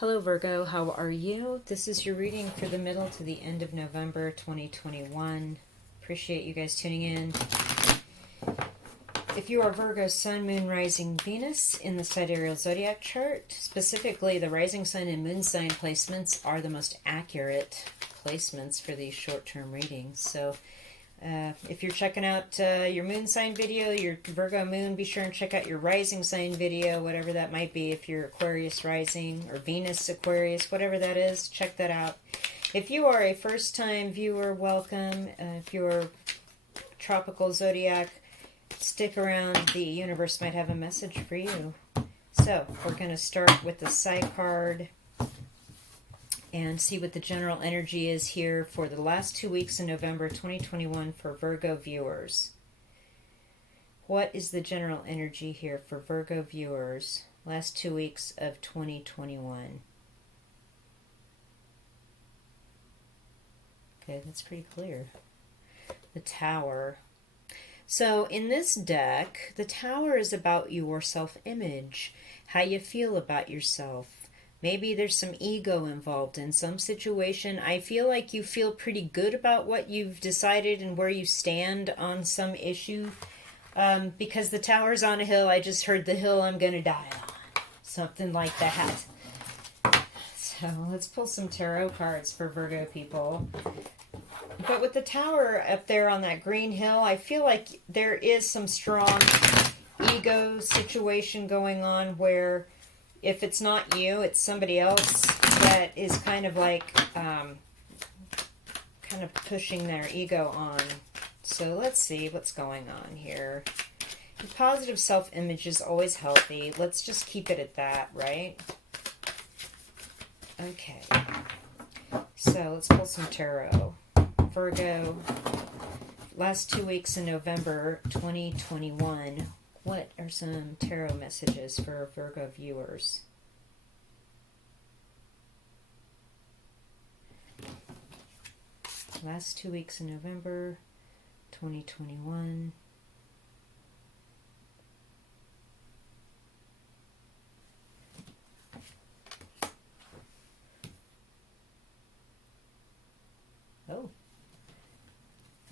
Hello Virgo, how are you? This is your reading for the middle to the end of November 2021. Appreciate you guys tuning in. If you are Virgo, Sun, Moon, Rising, Venus in the sidereal zodiac chart, specifically the rising sign and moon sign placements are the most accurate placements for these short-term readings. So if you're checking out your moon sign video, your Virgo moon, be sure and check out your rising sign video, whatever that might be. If you're Aquarius rising or Venus Aquarius, whatever that is, check that out. If you are a first-time viewer, welcome. If you're tropical zodiac, stick around. The universe might have a message for you. So we're going to start with the side card and see what the general energy is here for the last 2 weeks in November 2021 for Virgo viewers. What is the general energy here for Virgo viewers last 2 weeks of 2021? Okay, that's pretty clear. The Tower. So in this deck, the Tower is about your self-image, how you feel about yourself. Maybe there's some ego involved in some situation. I feel like you feel pretty good about what you've decided and where you stand on some issue. Because the Tower's on a hill. I just heard the hill I'm going to die on. Something like that. So let's pull some tarot cards for Virgo people. But with the Tower up there on that green hill, I feel like there is some strong ego situation going on where if it's not you, it's somebody else that is kind of like, kind of pushing their ego on. So let's see what's going on here. The positive self-image is always healthy. Let's just keep it at that, right? Okay. So let's pull some tarot. Virgo, last 2 weeks in November 2021. What are some tarot messages for Virgo viewers? Last 2 weeks in November 2021. Oh,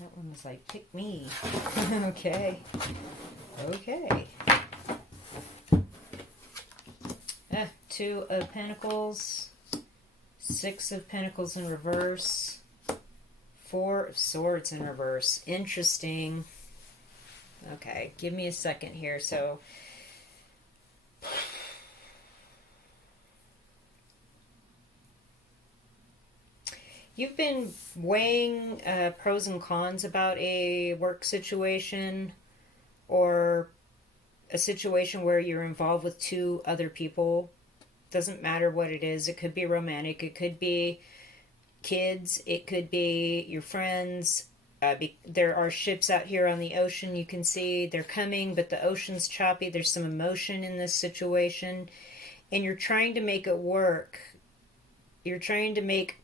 that one was like, pick me. Okay. Okay. Two of Pentacles, Six of Pentacles in reverse, Four of Swords in reverse. Interesting. Okay, give me a second here. So, you've been weighing pros and cons about a work situation or a situation where you're involved with two other people. Doesn't matter what it is. It could be romantic. It could be kids. It could be your friends. There are ships out here on the ocean. You can see they're coming, but the ocean's choppy. There's some emotion in this situation. And you're trying to make it work. You're trying to make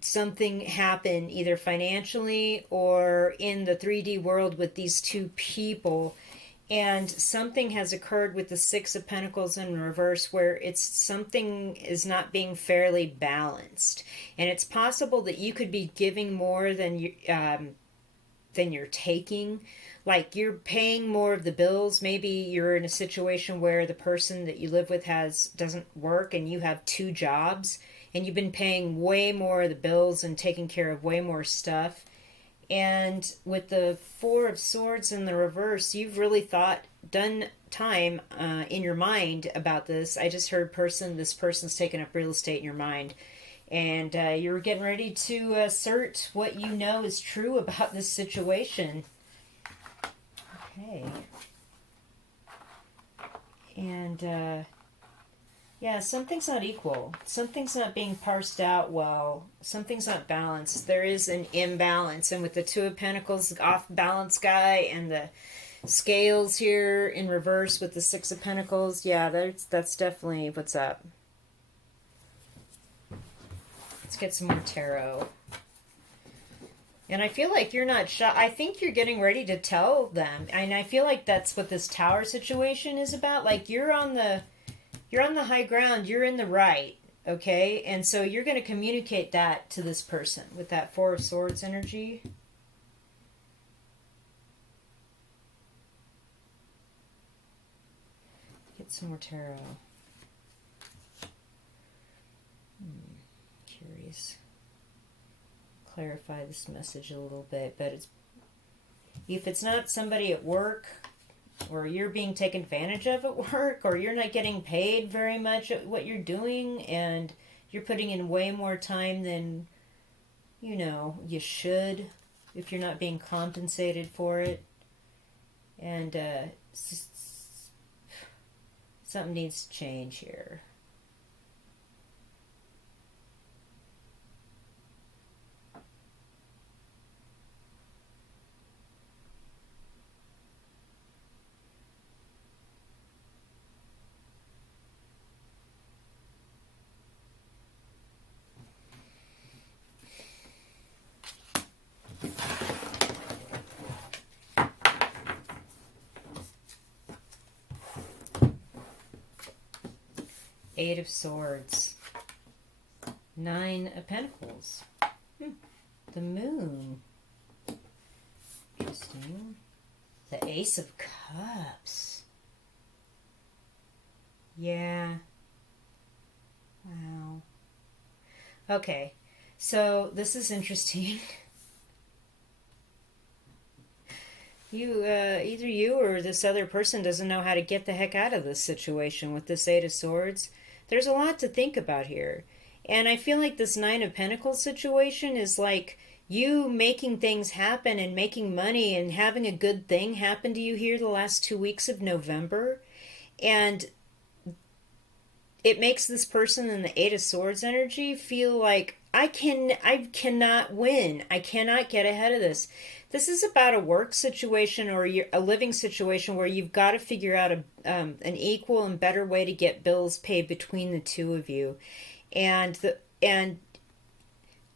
something happen either financially or in the 3D world with these two people, and something has occurred with the Six of Pentacles in reverse where something is not being fairly balanced, and it's possible that you could be giving more than you're taking. Like you're paying more of the bills. Maybe you're in a situation where the person that you live with doesn't work and you have two jobs and you've been paying way more of the bills and taking care of way more stuff. And with the Four of Swords in the reverse, you've really done time in your mind about this. I just heard this person's taken up real estate in your mind. And you're getting ready to assert what you know is true about this situation. Okay. And yeah, something's not equal. Something's not being parsed out well. Something's not balanced. There is an imbalance. And with the Two of Pentacles off balance guy and the scales here in reverse with the Six of Pentacles, yeah, that's definitely what's up. Let's get some more tarot. And I feel like you're not shy. I think you're getting ready to tell them. And I feel like that's what this tower situation is about. Like you're on the high ground, you're in the right, okay? And so you're going to communicate that to this person with that Four of Swords energy. Get some more tarot. Curious. Clarify this message a little bit, but if it's not somebody at work, or you're being taken advantage of at work, or you're not getting paid very much at what you're doing, and you're putting in way more time than you should, if you're not being compensated for it, and something needs to change here. Eight of Swords. Nine of Pentacles. The Moon. Interesting. The Ace of Cups. Yeah. Wow. Okay. So this is interesting. Either you or this other person doesn't know how to get the heck out of this situation with this Eight of Swords. There's a lot to think about here. And I feel like this Nine of Pentacles situation is like you making things happen and making money and having a good thing happen to you here the last 2 weeks of November. And it makes this person in the Eight of Swords energy feel like I cannot win. I cannot get ahead of this. This is about a work situation or a living situation where you've got to figure out an equal and better way to get bills paid between the two of you, and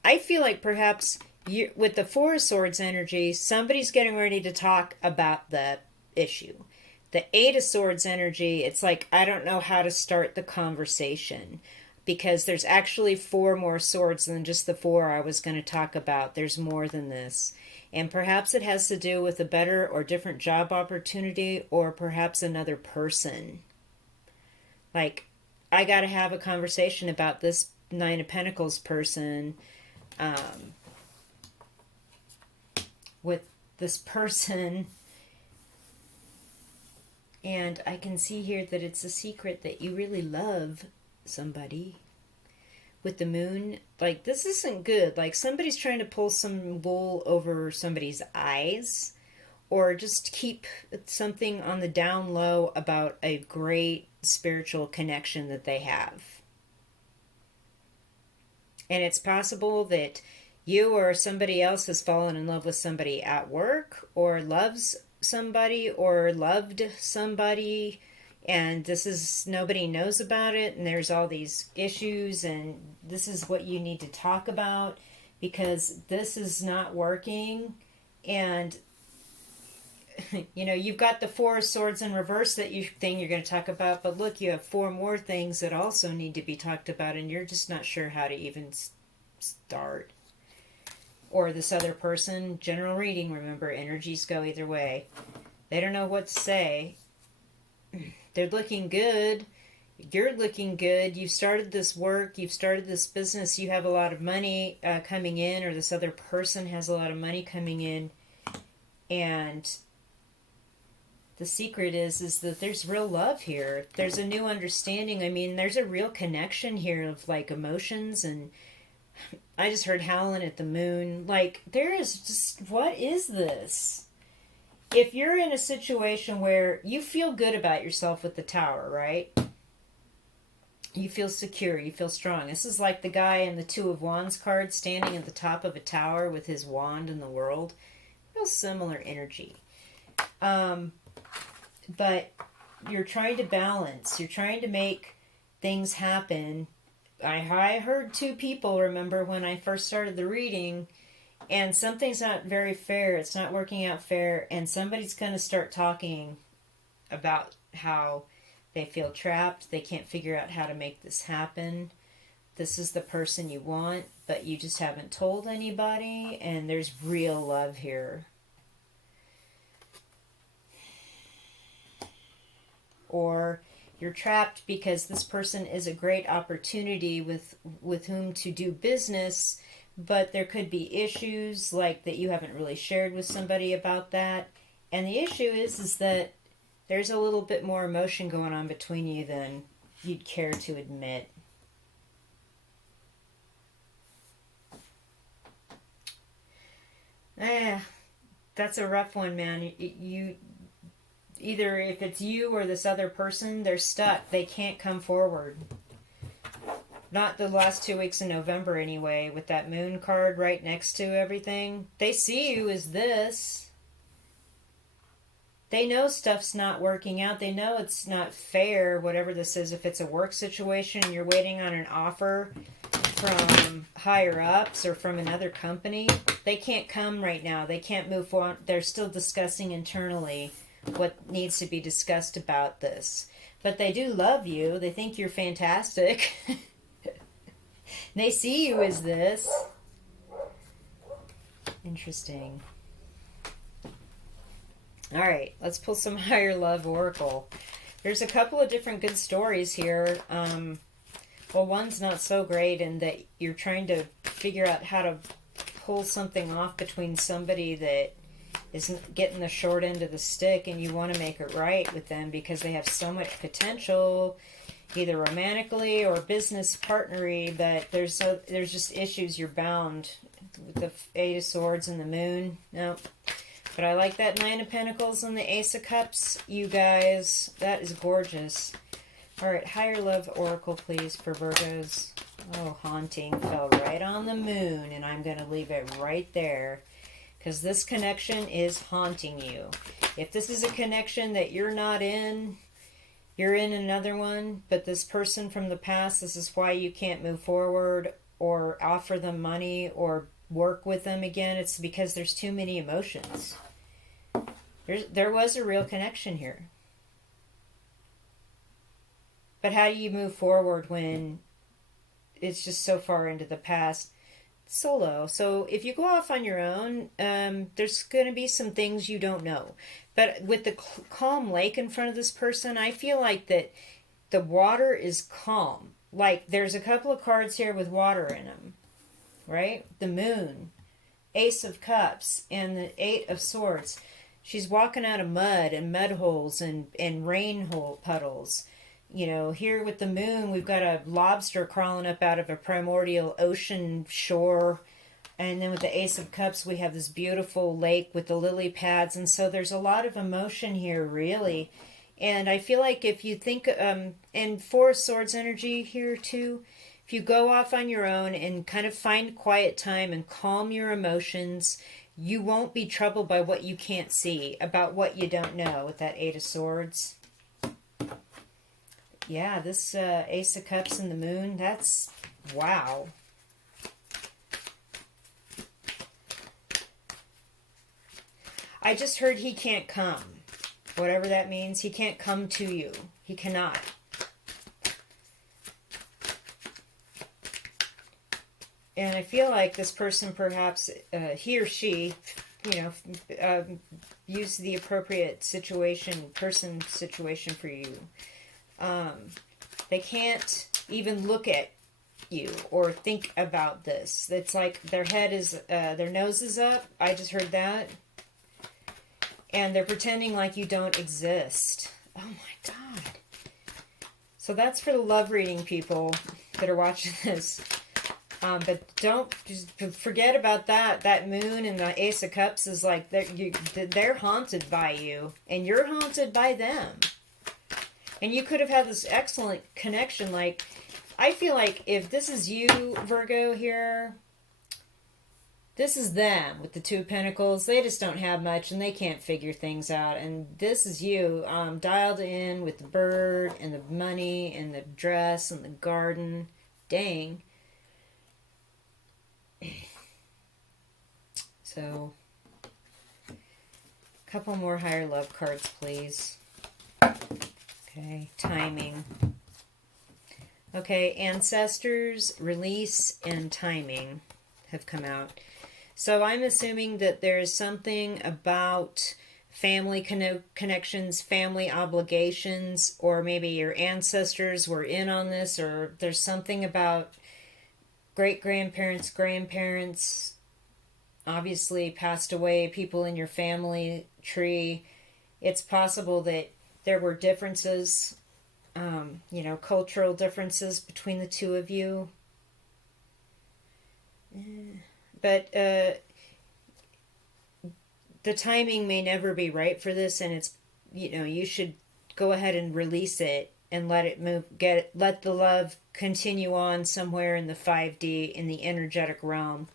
I feel like perhaps with the Four of Swords energy, somebody's getting ready to talk about the issue. The Eight of Swords energy, it's like I don't know how to start the conversation, because there's actually four more swords than just the four I was going to talk about. There's more than this. And perhaps it has to do with a better or different job opportunity, or perhaps another person. Like, I got to have a conversation about this Nine of Pentacles person with this person. And I can see here that it's a secret that you really love somebody. With the Moon, like, this isn't good. Like, somebody's trying to pull some wool over somebody's eyes, or just keep something on the down low about a great spiritual connection that they have. And it's possible that you or somebody else has fallen in love with somebody at work, or loves somebody, or loved somebody, and this is, nobody knows about it, and there's all these issues, and this is what you need to talk about, because this is not working. And you've got the Four of Swords in reverse that you're going to talk about, but look, you have four more things that also need to be talked about, and you're just not sure how to even start. Or this other person, general reading, remember, energies go either way. They don't know what to say. They're looking good. You're looking good. You've started this work. You've started this business. You have a lot of money coming in, or this other person has a lot of money coming in. And the secret is that there's real love here. There's a new understanding. I mean, there's a real connection here of, like, emotions. And I just heard howling at the moon. Like, there is just, what is this? If you're in a situation where you feel good about yourself with the Tower, right? You feel secure, you feel strong. This is like the guy in the Two of Wands card standing at the top of a tower with his wand in the world. Real similar energy. But you're trying to balance. You're trying to make things happen. I heard two people, remember, when I first started the reading, And something's not very fair. It's not working out fair. And somebody's going to start talking about how they feel trapped. They can't figure out how to make this happen. This is the person you want, but you just haven't told anybody. And there's real love here. Or you're trapped because this person is a great opportunity with whom to do business, but there could be issues like that you haven't really shared with somebody about that. And the issue is that there's a little bit more emotion going on between you than you'd care to admit. That's a rough one, man. You either if it's you or this other person, they're stuck. They can't come forward. Not the last 2 weeks in November anyway, with that moon card right next to everything. They see you as this. They know stuff's not working out. They know it's not fair, whatever this is. If it's a work situation and you're waiting on an offer from higher ups or from another company, they can't come right now. They can't move forward. They're still discussing internally what needs to be discussed about this. But they do love you. They think you're fantastic. They see you as this. Interesting. All right, let's pull some higher love oracle. There's a couple of different good stories here. Well, one's not so great in that you're trying to figure out how to pull something off between somebody that isn't getting the short end of the stick, and you want to make it right with them because they have so much potential, either romantically or business partnery, but there's just issues. You're bound with the Eight of Swords and the Moon. No. But I like that Nine of Pentacles and the Ace of Cups, you guys. That is gorgeous. All right, higher love oracle, please, for Virgos. Oh, haunting fell right on the moon, and I'm going to leave it right there because this connection is haunting you. If this is a connection that you're not in, you're in another one, but this person from the past, this is why you can't move forward or offer them money or work with them again. It's because there's too many emotions. There was a real connection here. But how do you move forward when it's just so far into the past? Solo. So if you go off on your own, there's going to be some things you don't know. But with the calm lake in front of this person, I feel like that the water is calm. Like there's a couple of cards here with water in them, right? The Moon, Ace of Cups, and the Eight of Swords. She's walking out of mud and mud holes and rain hole puddles. You know, here with the Moon, we've got a lobster crawling up out of a primordial ocean shore. And then with the Ace of Cups, we have this beautiful lake with the lily pads. And so there's a lot of emotion here, really. And I feel like if you think, and Four of Swords energy here too, if you go off on your own and kind of find quiet time and calm your emotions, you won't be troubled by what you can't see, about what you don't know with that Eight of Swords. Yeah, this Ace of Cups and the Moon, that's, wow. I just heard he can't come. Whatever that means, he can't come to you. He cannot. And I feel like this person perhaps, he or she, use the appropriate person situation for you. They can't even look at you or think about this. It's like their head is, their nose is up. I just heard that. And they're pretending like you don't exist. Oh my God. So that's for the love reading people that are watching this. But don't just forget about that. That Moon and the Ace of Cups is like they're haunted by you, and you're haunted by them. And you could have had this excellent connection. Like, I feel like if this is you, Virgo, here, this is them with the Two of Pentacles. They just don't have much, and they can't figure things out. And this is you, dialed in with the bird and the money and the dress and the garden. Dang. So, a couple more higher love cards, please. Okay, timing. Okay, ancestors, release, and timing have come out. So I'm assuming that there's something about family connections, family obligations, or maybe your ancestors were in on this, or there's something about great-grandparents, grandparents, obviously passed away, people in your family tree. It's possible that there were differences, cultural differences between the two of you. But the timing may never be right for this, and it's, you should go ahead and release it and let it move, let the love continue on somewhere in the 5D, in the energetic realm.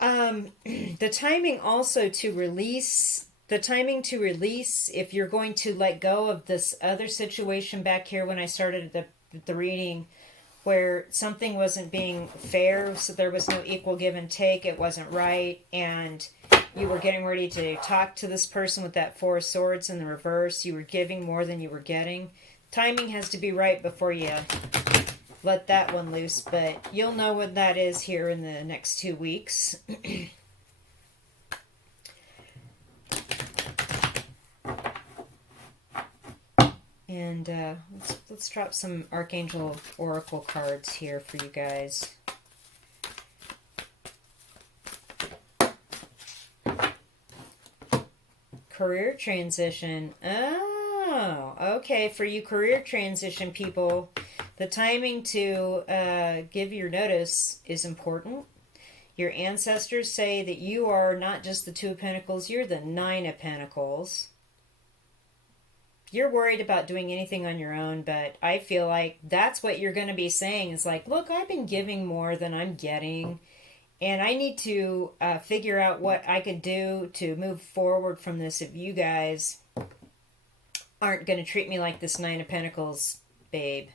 The timing also to release, if you're going to let go of this other situation back here when I started the reading, where something wasn't being fair, so there was no equal give and take, it wasn't right, and you were getting ready to talk to this person with that Four of Swords in the reverse, you were giving more than you were getting. Timing has to be right before you let that one loose, but you'll know what that is here in the next 2 weeks. And let's drop some Archangel Oracle cards here for you guys. Career transition. Oh, okay. For you career transition people, the timing to give your notice is important. Your ancestors say that you are not just the Two of Pentacles, you're the Nine of Pentacles. You're worried about doing anything on your own, but I feel like that's what you're going to be saying is like, look, I've been giving more than I'm getting, and I need to figure out what I could do to move forward from this if you guys aren't going to treat me like this Nine of Pentacles, babe.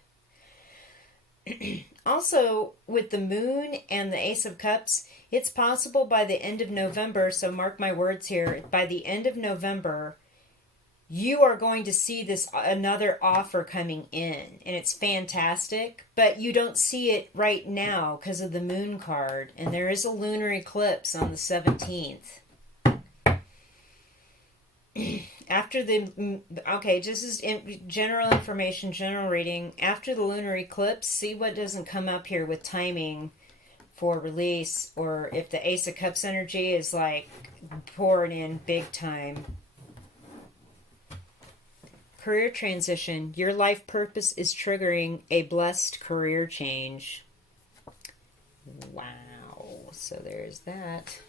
Also, with the Moon and the Ace of Cups, it's possible by the end of November, so mark my words here, by the end of November, you are going to see this another offer coming in, and it's fantastic, but you don't see it right now because of the Moon card, and there is a lunar eclipse on the 17th. After the, okay, just as general information, general reading, after the lunar eclipse, see what doesn't come up here with timing for release, or if the Ace of Cups energy is like pouring in big time. Career transition. Your life purpose is triggering a blessed career change. Wow. So there's that.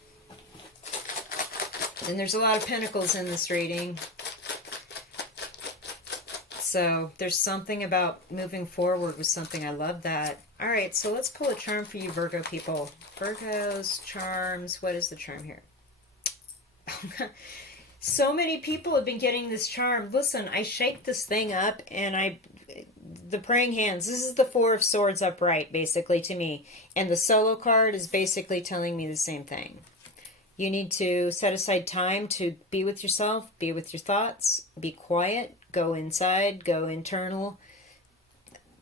And there's a lot of pentacles in this reading. So there's something about moving forward with something. I love that. All right, so let's pull a charm for you Virgo people. Virgos, charms. What is the charm here? So many people have been getting this charm. Listen, I shake this thing up and the praying hands. This is the Four of Swords upright, basically, to me. And the solo card is basically telling me the same thing. You need to set aside time to be with yourself, be with your thoughts, be quiet, go inside, go internal,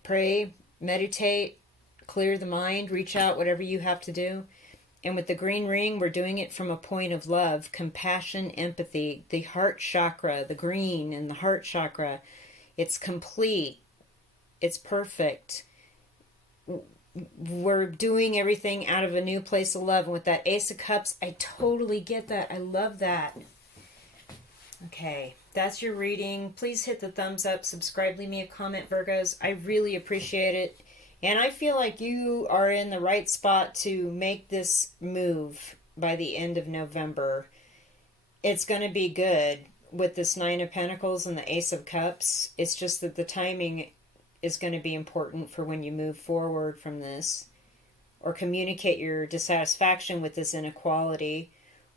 pray, meditate, clear the mind, reach out, whatever you have to do. And with the green ring, we're doing it from a point of love, compassion, empathy, the heart chakra, the green and the heart chakra. It's complete. It's perfect. We're doing everything out of a new place of love. And with that Ace of Cups, I totally get that. I love that. Okay, that's your reading. Please hit the thumbs up, subscribe, leave me a comment, Virgos. I really appreciate it. And I feel like you are in the right spot to make this move by the end of November. It's going to be good with this Nine of Pentacles and the Ace of Cups. It's just that the timing is going to be important for when you move forward from this, or communicate your dissatisfaction with this inequality,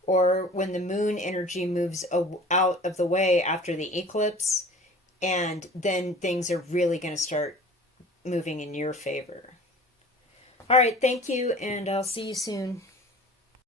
or when the Moon energy moves out of the way after the eclipse, and then things are really going to start moving in your favor. All right, thank you, and I'll see you soon.